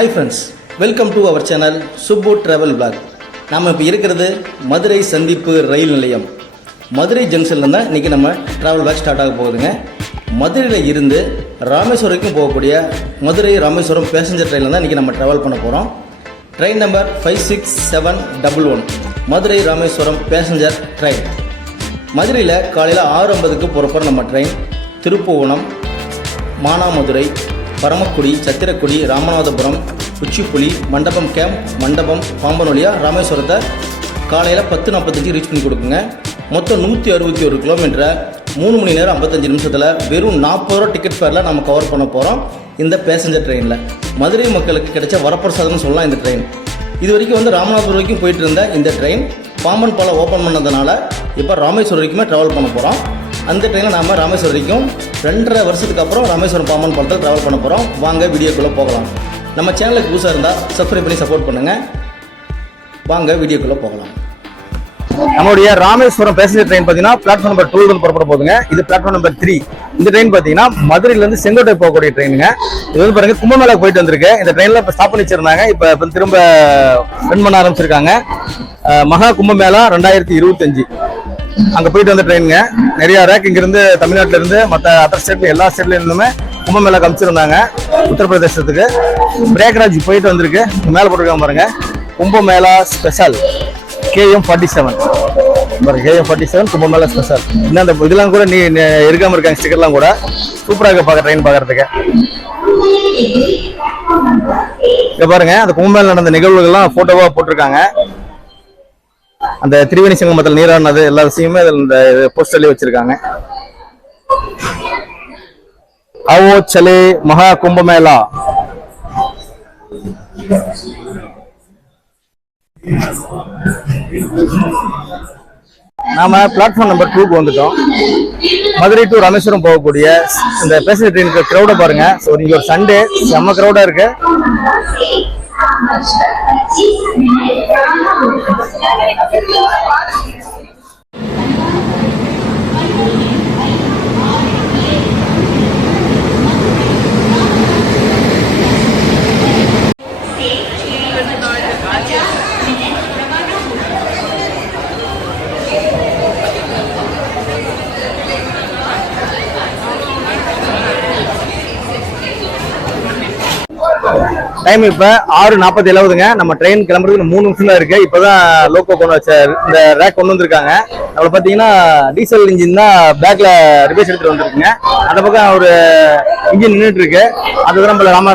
Hi friends, welcome to our channel Subbu Travel Vlog. நாம இப்போ இருக்கிறது மதுரை சந்திப்பு ரயில் நிலையம். மதுரை ஜங்ஷன்ல தான் இன்னைக்கு நம்ம டிராவல் vlog ஸ்டார்ட் ஆக போகுதுங்க. மதுரையில் இருந்து ராமேஸ்வரம் வரைக்கும் போகக்கூடிய மதுரை ராமேஸ்வரம் பேசஞ்சர் ட்ரெயினில் தான் இன்னைக்கு நம்ம டிராவல் பண்ண போகிறோம். Train number 56711 Madurai Rameswaram passenger train. மதுரையில் காலையில் 6:50க்கு புறப்படுற நம்ம ட்ரெயின் திருப்புவனம், மானாமதுரை, பரமக்குடி, சத்திரக்குடி, ராமநாதபுரம், உச்சிப்புலி, மண்டபம் கேம்ப், மண்டபம், பாம்பன் வழியாக ராமேஸ்வரத்தை காலையில் 10:45 ரீச் பண்ணி கொடுக்குங்க. மொத்தம் 161 கிலோமீட்டரை 3 மணி நேரம் 55 நிமிஷத்தில் வெறும் 40 ரூபா டிக்கெட் ஃபேரில் நம்ம கவர் பண்ண போகிறோம் இந்த பேசஞ்சர் ட்ரெயினில். மதுரை மக்களுக்கு கிடைச்ச வரப்பிரசாதம்னு சொல்லலாம் இந்த ட்ரெயின். இது வரைக்கும் வந்து ராமநாதபுரம் வரைக்கும் போயிட்டு இருந்த இந்த ட்ரெயின் பாம்பன் பாலம் ஓப்பன் பண்ணதுனால இப்போ ராமேஸ்வரம் வரைக்குமே ட்ராவல் பண்ண போகிறோம். அந்த ட்ரெயினில் நாம் ராமேஸ்வரம் வரைக்கும் 2.5 வருஷத்துக்கு அப்புறம் ராமேஸ்வரம் பாம்பன் பாலத்தில் ட்ராவல் பண்ண போகிறோம். வாங்க வீடியோக்குள்ளே போகலாம். நம்ம சேனலுக்கு புதுசாக இருந்தால் சப்ஸ்கிரைப் பண்ணி சப்போர்ட் பண்ணுங்கள். வாங்க வீடியோக்குள்ளே போகலாம். நம்மளுடைய ராமேஸ்வரம் பேசஞ்சர் ட்ரெயின் பார்த்தீங்கன்னா பிளாட்ஃபார்ம் நம்பர் 2 புறப்பட போகுதுங்க. இது பிளாட்ஃபார்ம் நம்பர் 3. இந்த ட்ரெயின் பார்த்தீங்கன்னா மதுரையிலேருந்து செங்கோட்டை போகக்கூடிய ட்ரெயினுங்க. இது வந்து பாருங்க கும்பமேளாக்கு போயிட்டு வந்திருக்கு. இந்த ட்ரெயினில் இப்போ ஸ்டாப் பண்ணி வச்சிருந்தாங்க. இப்போ திரும்ப ரன் பண்ண ஆரம்பிச்சிருக்காங்க. மகா கும்பமேளா 2025 அங்கே போயிட்டு வந்த ட்ரெயினுங்க. நிறைய ரேக் இங்கிருந்து தமிழ்நாட்டில இருந்து மற்ற அதர் ஸ்டேட்ல எல்லா ஸ்டேட்ல இருந்துமே கும்பமேளா காமிச்சிருந்தாங்க. உத்தரப்பிரதேசத்துக்கு பிரேக்ராஜ் போயிட்டு வந்திருக்கு. மேலே போட்டிருக்காங்க பாருங்க, Kumbh Mela special KM47 KM47 Kumbh Mela special. இன்னும் அந்த இதெல்லாம் கூட நீ இருக்காம இருக்காங்க, ஸ்டிக்கர்லாம் கூட சூப்பராக பார்க்க ட்ரெயின் பார்க்கறதுக்கு. இங்க பாருங்க, அந்த கும்பமேளா நடந்த நிகழ்வுகள்லாம் போட்டோவா போட்டிருக்காங்க. அந்த திரிவேணி சங்கமத்தில் நீராடினது எல்லா விஷயமே இந்த போஸ்டர்லயே வச்சிருக்காங்க. आवो चले மகா கும்பமேளா. நாம பிளாட்ஃபார்ம் நம்பர் 2க்கு வந்துட்டோம். மதுரை டு ராமேஸ்வரம் போகக்கூடிய இந்த பேசஞ்சர் ட்ரெயினுக்கு கிரௌட பாருங்க. ஸோ இங்க ஒரு சண்டே செம்ம கிரௌடா இருக்கு. டைம் இப்ப 6:47ங்க. நம்ம ட்ரெயின் கிளம்புறதுக்கு 3 நிமிஷம் தான் இருக்கு. இப்பதான் லோக்கோ கொண்டு வச்ச இந்த ரேக் கொண்டு வந்திருக்காங்க. நம்மள பாத்தீங்கன்னா டீசல் இன்ஜின் தான் பேக்ல ரிப்பேர் எடுத்துட்டு வந்திருக்குங்க. அந்த பக்கம் ஒரு இன்ஜின் நின்றுட்டு இருக்கு. அதுதான் நம்ம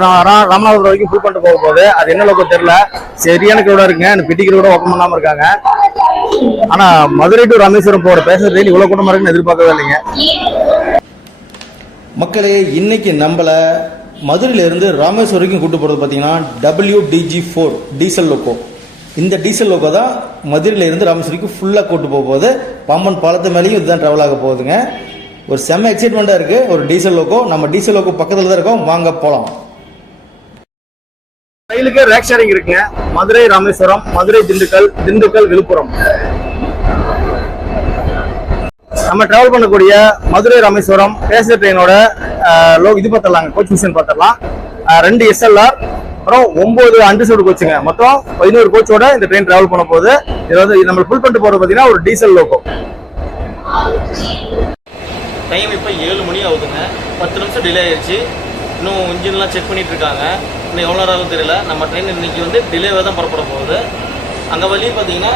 ராமநாதபுரம் வரைக்கும் ஃபுல் பண்ணிட்டு போக போகுது. அது என்ன லோக்கோ தெரியல. சரியான கிரௌடா இருக்குங்க. அந்த பெட்டி கிரௌட ஓப்பன் பண்ணாம இருக்காங்க. ஆனா மதுரை டு ராமேஸ்வரம் போற பேசஞ்சர் ட்ரெயின் இவ்வளவு கூட்டமா இருக்குன்னு எதிர்பார்க்கவே இல்லைங்க. மக்களே, இன்னைக்கு நம்மள மதுரையிலிருந்து ராமேஸ்வரம் வரைக்கும் கூட்டு போகிறது பார்த்தீங்கன்னா WDG4 டீசல் லோக்கோ. இந்த டீசல் லோக்கோ தான் மதுரையிலிருந்து ராமேஸ்வரம் வரைக்கும் ஃபுல்லாக கூட்டு போக போகுது. பாம்பன் பாலத்து மேலேயும் இதுதான் ட்ராவல் ஆக போகுதுங்க. ஒரு செம்ம எக்ஸைட்மெண்ட்டாக இருக்குது. ஒரு டீசல் லோக்கோ. நம்ம டீசல் லோக்கோ பக்கத்தில் தான் இருக்கோம். வாங்க போகலாம். ரயிலுக்கு ரேக் ஷேரிங் இருக்குங்க. மதுரை ராமேஸ்வரம், மதுரை திண்டுக்கல், திண்டுக்கல் விழுப்புரம். நம்ம டிராவல் பண்ணக்கூடிய மதுரை ராமேஸ்வரம் பேசஞ்சர் ட்ரெயினோட இது பார்த்தலாங்க, கோச் மிஷன் பார்த்தலாம். 2 SLR அப்புறம் 9 அன்ரிசர்வ்டு கோச்சுங்க. மொத்தம் 11 கோச்சோட இந்த ட்ரெயின் டிராவல் பண்ண போகுது. இது வந்து நம்ம ஃபுல் பண்ணிட்டு போறது பார்த்தீங்கன்னா ஒரு டீசல் லோக்கோ. டைம் இப்போ 7 மணி ஆகுதுங்க. 10 நிமிஷம் டிலே ஆயிடுச்சு. இன்னும் இன்ஜின்லாம் செக் பண்ணிட்டு இருக்காங்க. இன்னும் எவ்வளோ நேரம் தெரியல. நம்ம ட்ரெயின் இன்னைக்கு வந்து டிலேவாக தான் புறப்பட போகுது. அங்கே வழி பார்த்தீங்கன்னா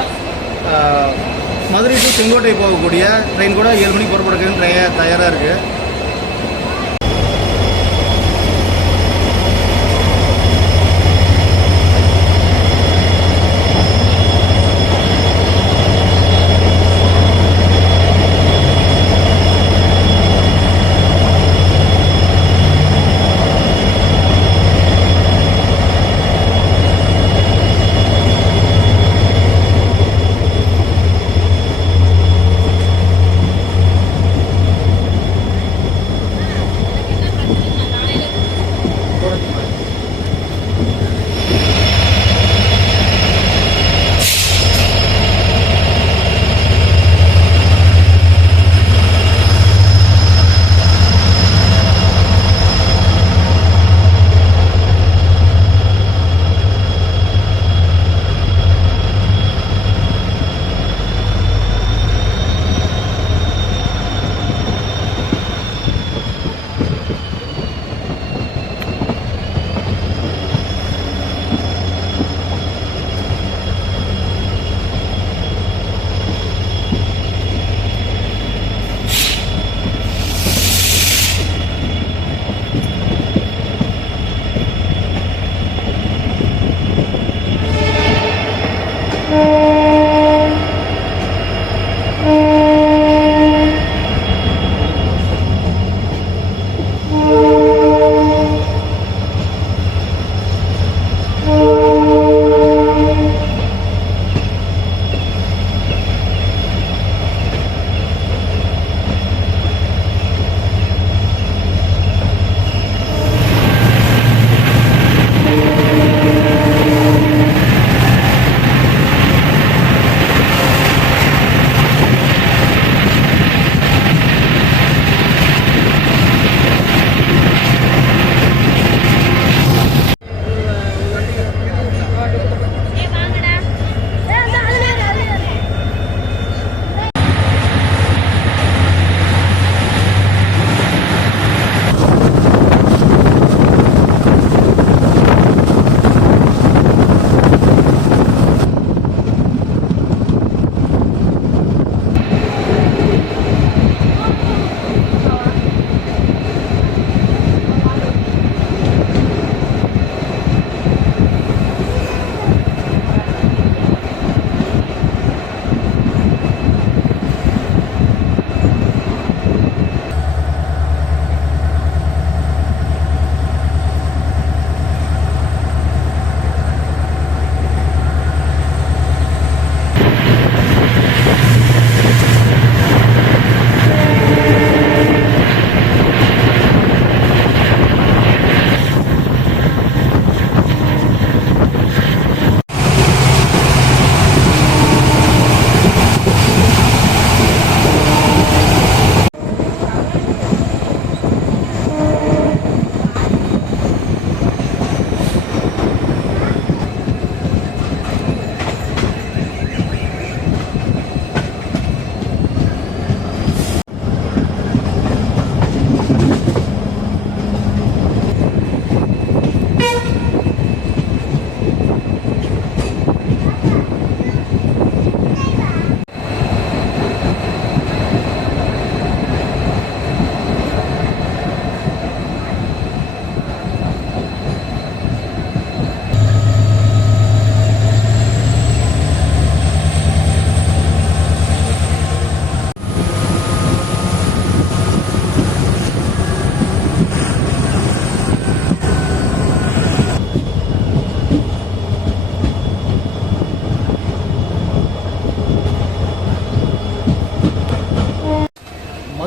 மதுரை டு செங்கோட்டை போகக்கூடிய ட்ரெயின் கூட 7 மணிக்கு புறப்படுறதுன்னு தயாராக இருக்குது.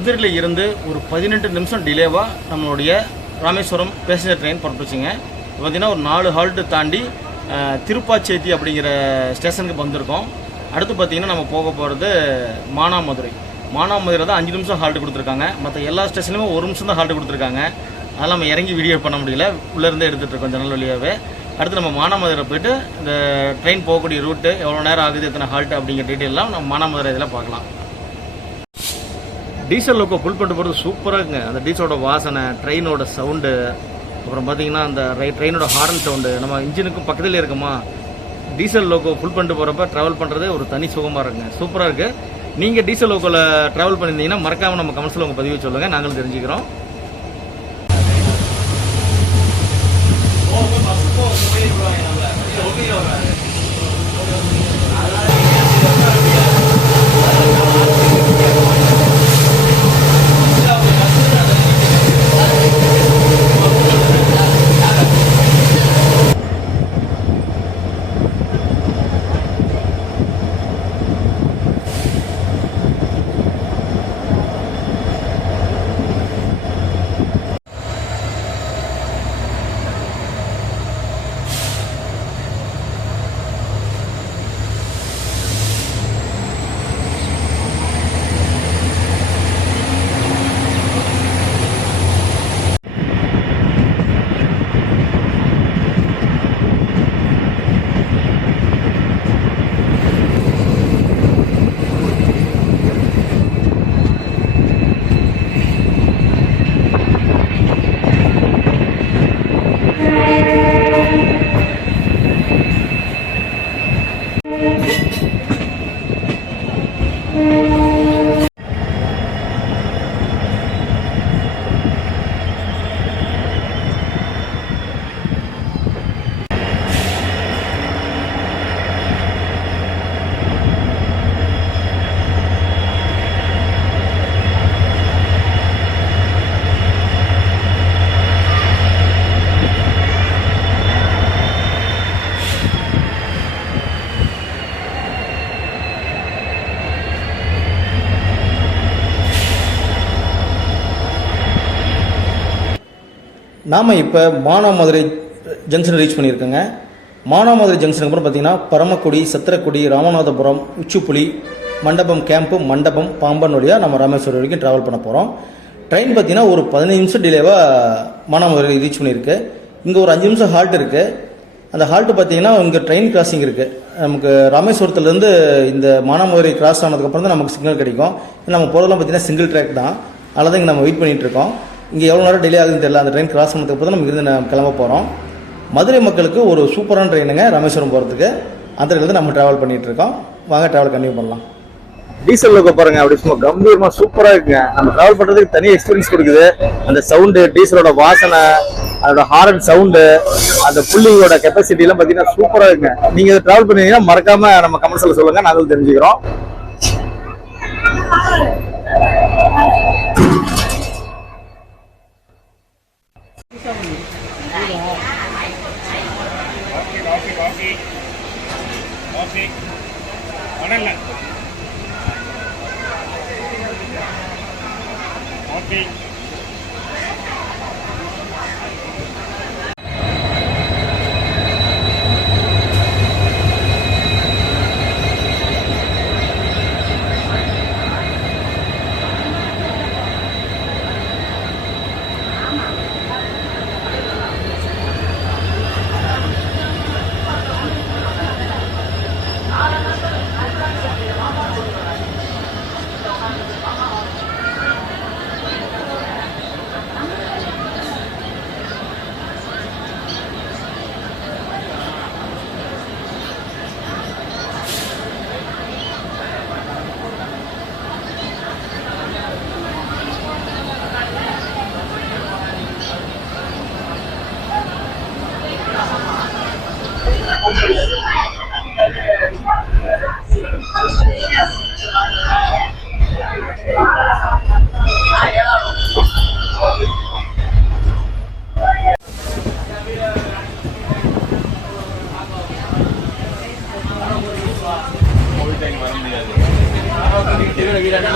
மதுரையில் இருந்து ஒரு 18 நிமிஷம் டிலேவாக நம்மளுடைய ராமேஸ்வரம் பேசஞ்சர் ட்ரெயின் புறப்பட்டுச்சுங்க. பார்த்திங்கன்னா ஒரு 4 ஹால்ட்டு தாண்டி திருப்பாச்சேத்தி அப்படிங்கிற ஸ்டேஷனுக்கு வந்திருக்கோம். அடுத்து பார்த்திங்கன்னா நம்ம போக போகிறது மானாமதுரை தான் 5 நிமிஷம் ஹால்ட்டு கொடுத்துருக்காங்க. மற்ற எல்லா ஸ்டேஷன்லையுமே 1 நிமிஷம் தான் ஹால்ட்டு கொடுத்துருக்காங்க. அதெல்லாம் நம்ம இறங்கி வீடியோ பண்ண முடியல, உள்ளேருந்தே எடுத்துகிட்டு இருக்கோம் ஜன்னல் வழியாகவே. அடுத்து நம்ம மானாமதுரை போய்ட்டு இந்த ட்ரெயின் போகக்கூடிய ரூட்டு எவ்வளோ நேரம் ஆகுது, எத்தனை ஹால்ட்டு அப்படிங்கிற டீட்டெயிலாம் நம்ம மானாமதுரை இதில் பார்க்கலாம். டீசல் லோக்கோ ஃபுல் பண்ணிட்டு போகிறது சூப்பராக இருக்குங்க. அந்த டீசலோட வாசனை, ட்ரெயினோட சவுண்டு, அப்புறம் பார்த்திங்கன்னா அந்த ட்ரெயினோட ஹார்ன் சவுண்டு, நம்ம இன்ஜினுக்கும் பக்கத்தில் இருக்குமா. டீசல் லோக்கோ ஃபுல் பண்ணிட்டு போகிறப்ப ட்ராவல் பண்ணுறதே ஒரு தனி சுகமாக இருக்குங்க, சூப்பராக இருக்குது. நீங்கள் டீசல் லோக்கோவில் ட்ராவல் பண்ணியிருந்தீங்கன்னா மறக்காமல் நம்ம கமெண்ட்ஸில் உங்கள் பதிவு சொல்லுங்கள், நாங்களும் தெரிஞ்சுக்கிறோம். நாம் இப்போ மானாமதுரை ஜங்ஷன் ரீச் பண்ணியிருக்கோங்க. மானாமதுரை ஜங்ஷனுக்கு அப்புறம் பார்த்திங்கன்னா பரமக்குடி, சத்திரக்குடி, ராமநாதபுரம், உச்சிப்புலி, மண்டபம் கேம்ப்பு, மண்டபம், பாம்பன் வழியாக நம்ம ராமேஸ்வரம் வரைக்கும் ட்ராவல் பண்ண போகிறோம். ட்ரெயின் பார்த்திங்கன்னா ஒரு 15 நிமிஷம் டிலேவாக மானாமதுரை ரீச் பண்ணியிருக்கு. இங்கே ஒரு 5 நிமிஷம் ஹால்ட் இருக்குது. அந்த ஹால்ட்டு பார்த்திங்கன்னா இங்கே ட்ரெயின் கிராசிங் இருக்குது. நமக்கு ராமேஸ்வரத்துலேருந்து இந்த மானாமதுரை கிராஸ் ஆனதுக்கப்புறம் தான் நமக்கு சிக்னல் கிடைக்கும். நம்ம போகிறதெல்லாம் பார்த்திங்கன்னா சிங்கிள் ட்ராக் தான், அதில் தான் இங்கே நம்ம வெயிட் பண்ணிகிட்ருக்கோம். இங்கே எவ்வளோ நேரம் டிலே ஆகுதுன்னு தெரியல. அந்த ட்ரெயின் கிராஸ் பண்ணதுக்கு அப்புறம் தான் நம்ம இருந்து கிளம்ப போகிறோம். மதுரை மக்களுக்கு ஒரு சூப்பரான ட்ரெயினுங்க ராமேஸ்வரம் போகிறதுக்கு. அந்த ட்ரெயினில் நம்ம ட்ராவல் பண்ணிகிட்ருக்கோம். வாங்க ட்ராவல் கண்டினியூ பண்ணலாம். டீசல் லோக்கோ பாருங்க, அப்படி சும்மா கம்பீரமாக சூப்பராக இருக்குங்க. நம்ம ட்ராவல் பண்ணுறதுக்கு தனி எக்ஸ்பீரியன்ஸ் கொடுக்குது. அந்த சவுண்டு, டீசலோட வாசனை, அதோட ஹாரன் சவுண்டு, அந்த புள்ளியோட கெப்பாசிட்டிலாம் பார்த்தீங்கன்னா சூப்பராக இருக்குங்க. நீங்கள் இதை ட்ராவல் பண்ணிங்கன்னா மறக்காமல் நம்ம கமெண்ட்ஸில் சொல்லுங்கள், நாங்களும் தெரிஞ்சுக்கிறோம். வீரான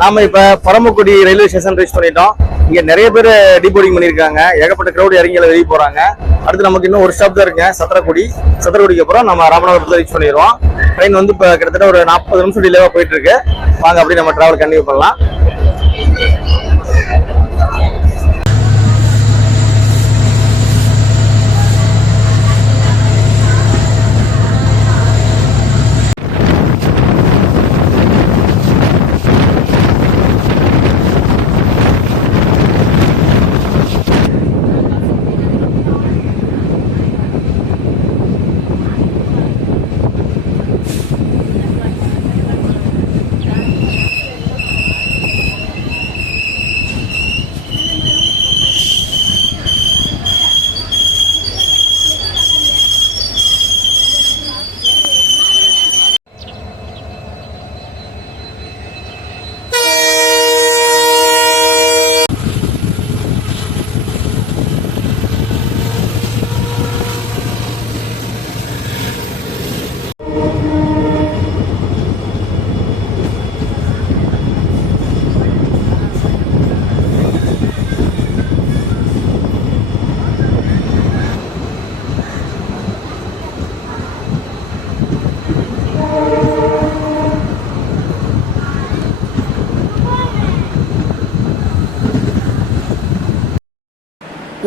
நாம இப்ப பரமக்குடி ரயில்வே ஸ்டேஷன் ரீச் பண்ணிட்டோம். இங்க நிறைய பேர் டீபோர்டிங் பண்ணிருக்காங்க. ஏகப்பட்ட கிரௌட் இறங்கி வெளியே போறாங்க. அடுத்து நமக்கு இன்னும் ஒரு ஸ்டாப் தான் இருக்கு, சத்திரக்குடிக்கு அப்புறம் நம்ம ராமநாதபுரத்துல ரீச் பண்ணிடுவோம். ட்ரெயின் வந்து இப்ப கிட்டத்தட்ட ஒரு 40 நிமிஷம் டிலேவா போயிட்டு இருக்கு. வாங்க அப்படி நம்ம டிராவல் கண்டினியூ பண்ணலாம்.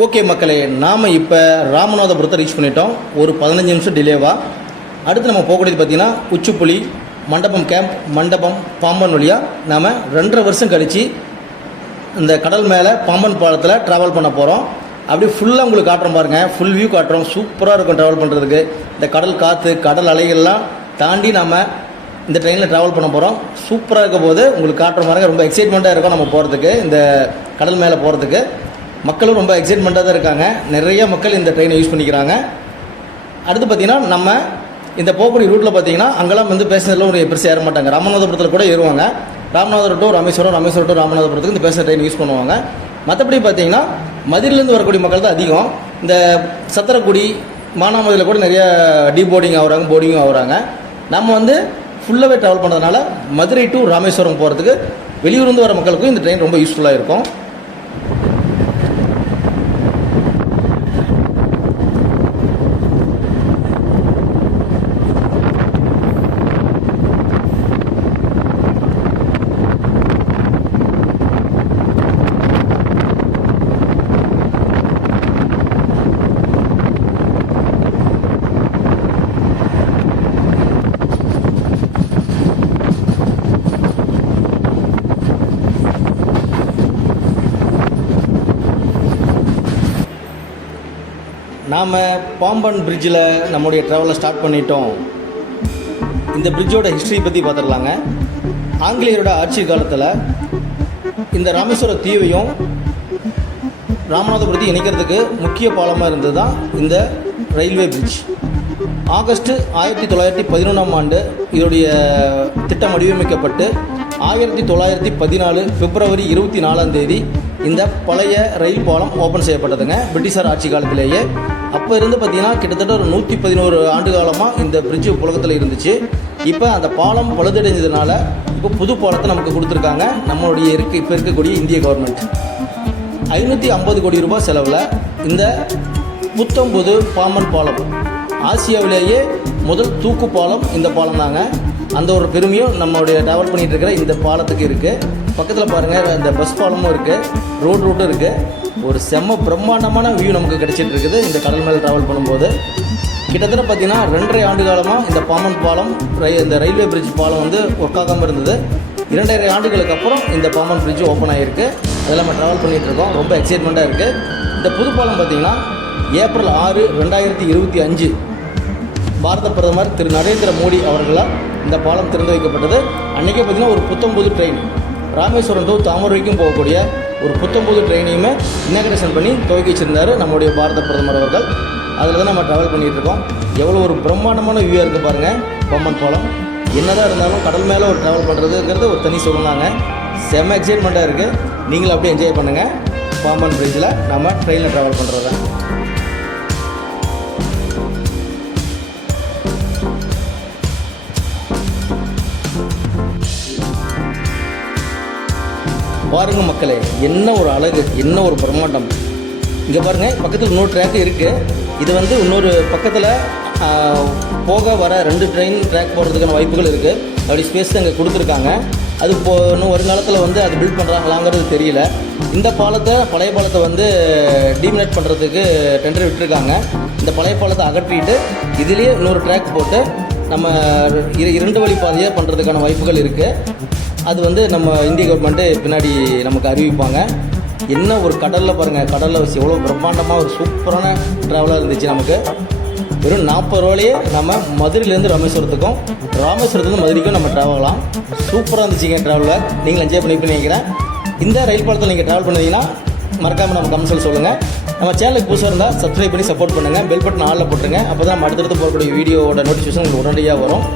ஓகே மக்களே, நாம் இப்போ ராமநாதபுரத்தை ரீச் பண்ணிட்டோம். ஒரு 15 நிமிஷம் டிலேவா. அடுத்து நம்ம போகக்கூடியது பார்த்திங்கன்னா உச்சிப்புலி, மண்டபம் கேம்ப், மண்டபம், பாம்பன் வழியாக நாம் 2.5 வருஷம் கழித்து இந்த கடல் மேலே பாம்பன் பாலத்தில் ட்ராவல் பண்ண போகிறோம். அப்படி ஃபுல்லாக உங்களுக்கு காட்டுறோம் பாருங்கள். ஃபுல் வியூ காட்டுறோம். சூப்பராக இருக்கும் ட்ராவல் பண்ணுறதுக்கு. இந்த கடல் காற்று, கடல் அலைகள்லாம் தாண்டி நாம் இந்த ட்ரெயினில் ட்ராவல் பண்ண போகிறோம். சூப்பராக இருக்க போது உங்களுக்கு காட்டுற பாருங்க. ரொம்ப எக்ஸைட்மெண்ட்டாக இருக்கும் நம்ம போகிறதுக்கு, இந்த கடல் மேலே போகிறதுக்கு. மக்களும் ரொம்ப எக்ஸைட்மெண்ட்டாக தான் இருக்காங்க. நிறைய மக்கள் இந்த ட்ரெயினை யூஸ் பண்ணிக்கிறாங்க. அடுத்து பார்த்திங்கன்னா நம்ம இந்த போகக்கூடிய ரூட்டில் பார்த்திங்கன்னா அங்கெல்லாம் வந்து பேசஞ்சர்லாம் ஒரு பெருசாக ஏற மாட்டாங்க. ராமநாதபுரத்தில் கூட ஏறுவாங்க. ராமநாதபுரம் டு ராமேஸ்வரம், ராமேஸ்வரம் டு ராமநாதபுரத்துக்கு இந்த பேசஞ்சர் ட்ரெயின் யூஸ் பண்ணுவாங்க. மற்றபடி பார்த்திங்கன்னா மதுரையிலேருந்து வரக்கூடிய மக்கள் தான் அதிகம். இந்த சத்திரக்குடி, மானாமதுரையில் கூட நிறைய டீபோர்டிங் ஆகுறாங்க, போர்டிங்கும் ஆகுறாங்க. நம்ம வந்து ஃபுல்லாகவே ட்ராவல் பண்ணுறதுனால மதுரை டு ராமேஸ்வரம் போகிறதுக்கு வெளியூர்ந்து வர மக்களுக்கும் இந்த ட்ரெயின் ரொம்ப யூஸ்ஃபுல்லாக இருக்கும். நாம் பாம்பன் பிரிட்ஜில் நம்முடைய ட்ராவலை ஸ்டார்ட் பண்ணிட்டோம். இந்த பிரிட்ஜோட ஹிஸ்ட்ரி பற்றி பார்த்துடலாங்க. ஆங்கிலேயரோட ஆட்சி காலத்தில் இந்த ராமேஸ்வர தீவையும் ராமநாதபுரத்தையும் இணைக்கிறதுக்கு முக்கிய பாலமாக இருந்தது தான் இந்த ரயில்வே பிரிட்ஜ். ஆகஸ்ட் 1911 இதோடைய திட்டம் வடிவமைக்கப்பட்டு 1914 பிப்ரவரி 24 இந்த பழைய ரயில் பாலம் ஓப்பன் செய்யப்பட்டதுங்க, பிரிட்டிஷார் ஆட்சி காலத்திலேயே. அப்போ இருந்து பார்த்திங்கன்னா கிட்டத்தட்ட ஒரு 111 ஆண்டு காலமாக இந்த பிரிட்ஜு புழக்கத்தில் இருந்துச்சு. இப்போ அந்த பாலம் பழுதடைஞ்சதுனால இப்போ புது பாலத்தை நமக்கு கொடுத்துருக்காங்க நம்மளுடைய இப்போ இருக்கக்கூடிய இந்திய கவர்மெண்ட். 550 கோடி ரூபாய் செலவில் இந்த புத்தம்புது பாம்பன் பாலம், ஆசியாவிலேயே முதல் தூக்கு பாலம் இந்த பாலம் தாங்க. அந்த ஒரு பெருமையும் நம்மளுடைய ட்ராவல் பண்ணிகிட்டு இருக்கிற இந்த பாலத்துக்கு இருக்குது. பக்கத்தில் பாருங்கள், இந்த பஸ் பாலமும் இருக்குது, ரூட்டும் இருக்குது. ஒரு செம்ம பிரம்மாண்டமான வியூ நமக்கு கிடைச்சிட்டு இருக்குது இந்த கடல் மேலே ட்ராவல் பண்ணும்போது. கிட்டத்தட்ட பார்த்திங்கன்னா 2.5 ஆண்டு காலமாக இந்த பாம்பன் பாலம், இந்த ரயில்வே பிரிட்ஜ் பாலம் வந்து ஒர்க் ஆகாமல் இருந்தது. 2.5 ஆண்டுகளுக்கு அப்புறம் இந்த பாம்பன் பிரிட்ஜ் ஓப்பன் ஆகிருக்கு. அதெல்லாம் நம்ம ட்ராவல் பண்ணிகிட்டு இருக்கோம். ரொம்ப எக்ஸைட்மெண்ட்டாக இருக்குது. இந்த புது பாலம் பார்த்திங்கன்னா ஏப்ரல் 6, 2025 பாரத பிரதமர் திரு நரேந்திர மோடி அவர்களால் இந்த பாலம் திறந்து வைக்கப்பட்டது. அன்றைக்கே பார்த்திங்கன்னா ஒரு புத்தம்புது ட்ரெயின், ராமேஸ்வரம் டு தாமரைக்கும் போகக்கூடிய ஒரு புத்தம்புது ட்ரெயினையுமே இனாகரேஷன் பண்ணி துவக்கி வச்சுருந்தார் நம்முடைய பாரத பிரதமர் அவர்கள். அதில் தான் நம்ம ட்ராவல் பண்ணிகிட்டு இருக்கோம். எவ்வளோ ஒரு பிரம்மாண்டமான வியூவாக இருக்குது பாருங்கள் பாம்பன் பாலம். என்னதான் இருந்தாலும் கடல் மேலே ஒரு ட்ராவல் பண்ணுறதுங்கிறது ஒரு தனி சொல்லலாங்க. செம்ம எக்ஸைட்மெண்ட்டாக இருக்குது. நீங்களும் அப்படியே என்ஜாய் பண்ணுங்கள். பாம்பன் பிரிட்ஜில் நம்ம ட்ரெயினில் ட்ராவல் பண்ணுறத பாருங்கள் மக்களே, என்ன ஒரு அழகு, என்ன ஒரு பிரம்மாண்டம். இங்கே பாருங்கள், பக்கத்தில் இன்னொரு ட்ராக்கு இருக்குது. இது வந்து இன்னொரு பக்கத்தில் போக வர 2 ட்ரெயின் ட்ராக் போகிறதுக்கான வாய்ப்புகள் இருக்குது. அப்படி ஸ்பேஸ் அங்கே கொடுத்துருக்காங்க. அது இன்னும் ஒரு காலத்தில் வந்து அது பில்ட் பண்ணுறாங்களாங்கிறது தெரியல. இந்த பாலத்தை, பழைய பாலத்தை வந்து டீமினேட் பண்ணுறதுக்கு டெண்டர் விட்டுருக்காங்க. இந்த பழைய பாலத்தை அகற்றிட்டு இதுலேயே இன்னொரு ட்ராக் போட்டு நம்ம 2 வழி பாதையாக பண்ணுறதுக்கான வாய்ப்புகள் இருக்குது. அது வந்து நம்ம இந்திய கவர்மெண்ட்டு பின்னாடி நமக்கு அறிவிப்பாங்க. என்ன ஒரு கடலில் பாருங்கள், கடலில் எவ்வளோ பிரம்மாண்டமாக ஒரு சூப்பரான ட்ராவலாக இருந்துச்சு. நமக்கு வெறும் 40 ரூபாயிலேயே நம்ம மதுரையிலேருந்து ராமேஸ்வரத்துக்கும், ராமேஸ்வரத்துலேருந்து மதுரைக்கும் நம்ம ட்ராவலாம். சூப்பராக இருந்துச்சுங்க ட்ராவலில். நீங்கள் என்ஜாய் பண்ணி நினைக்கிறேன். இந்த ரயில் பாலத்தில் நீங்கள் ட்ராவல் பண்ணிங்கன்னா மறக்காமல் நம்ம கமெண்ட்ஸில் சொல்லுங்கள். நம்ம சேனலுக்கு புதுசாக இருந்தால் சப்ஸ்கிரைப் பண்ணி சப்போர்ட் பண்ணுங்கள். பெல் பட்டன் ஆளில் போட்டுருங்க. அப்போ தான் நம்ம அடுத்தடுத்து போகக்கூடிய வீடியோவோட நோட்டிஃபிகேஷன் உங்களுக்கு உடனடியாக வரும்.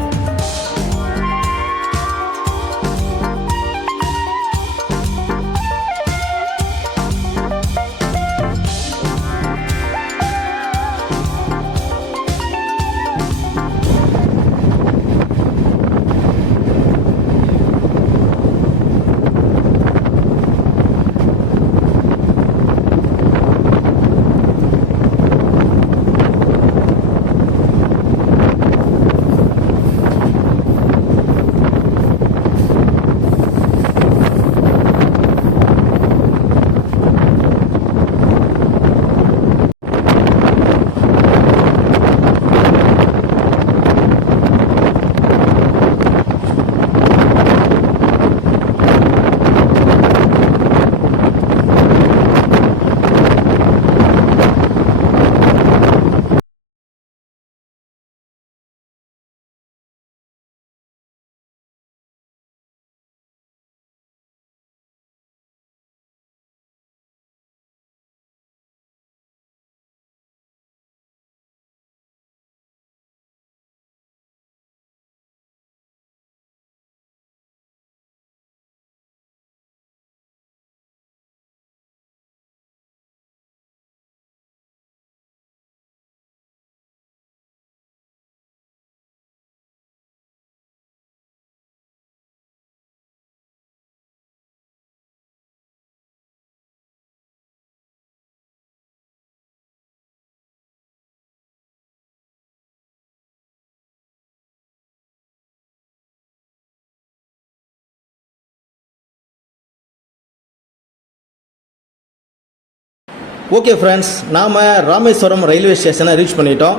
ஓகே ஃப்ரெண்ட்ஸ், நாம் ராமேஸ்வரம் ரயில்வே ஸ்டேஷனை ரீச் பண்ணிட்டோம்.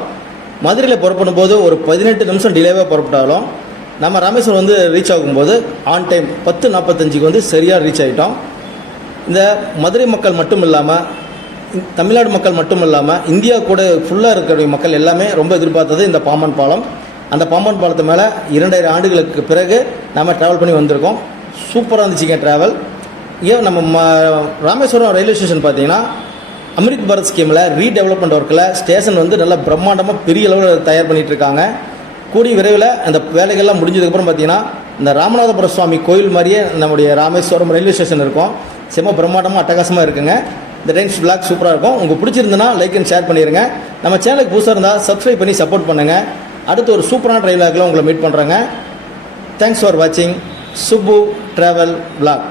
மதுரையில் புறப்படும் போது ஒரு 18 நிமிஷம் டிலேவாக புறப்பட்டாலும் நம்ம ராமேஸ்வரம் வந்து ரீச் ஆகும்போது ஆன் டைம் 10:45 வந்து சரியாக ரீச் ஆகிட்டோம். இந்த மதுரை மக்கள் மட்டும் இல்லாமல், தமிழ்நாடு மக்கள் மட்டும் இல்லாமல், இந்தியா கூட ஃபுல்லாக இருக்கிற மக்கள் எல்லாமே ரொம்ப எதிர்பார்த்தது இந்த பாம்பன் பாலம். அந்த பாம்பன் பாலத்து மேலே 2.5 ஆண்டுகளுக்கு பிறகு நம்ம ட்ராவல் பண்ணி வந்திருக்கோம். சூப்பராக இருந்துச்சுங்க ட்ராவல். ஏன் நம்ம ராமேஸ்வரம் ரயில்வே ஸ்டேஷன் பார்த்தீங்கன்னா அமிர்த் பாரத் ஸ்கீமில் ரீடெவலப்மெண்ட் ஒர்க்கில் ஸ்டேஷன் வந்து நல்லா பிரம்மாண்டமாக பெரிய அளவில் தயார் பண்ணிகிட்டு இருக்காங்க. கூடிய விரைவில் அந்த வேலைகள்லாம் முடிஞ்சதுக்கப்புறம் பார்த்தீங்கன்னா இந்த ராமநாதபுர சுவாமி கோயில் மாதிரியே நம்முடைய ராமேஸ்வரம் ரயில்வே ஸ்டேஷன் இருக்கும். செம்ம பிரம்மாண்டமாக அட்டகாசமாக இருக்குங்க. இந்த டைம்ஸ் பிளாக் சூப்பராக இருக்கும். உங்களுக்கு பிடிச்சிருந்துன்னா லைக் அண்ட் ஷேர் பண்ணிடுங்க. நம்ம சேனலுக்கு புதுசாக இருந்தால் சப்ஸ்கிரைப் பண்ணி சப்போர்ட் பண்ணுங்கள். அடுத்து ஒரு சூப்பரான ட்ரைவ் விளாக்ல உங்களை மீட் பண்ணுறேங்க. தேங்க்ஸ் ஃபார் வாட்சிங் சுப்பு ட்ராவல் விளாக்.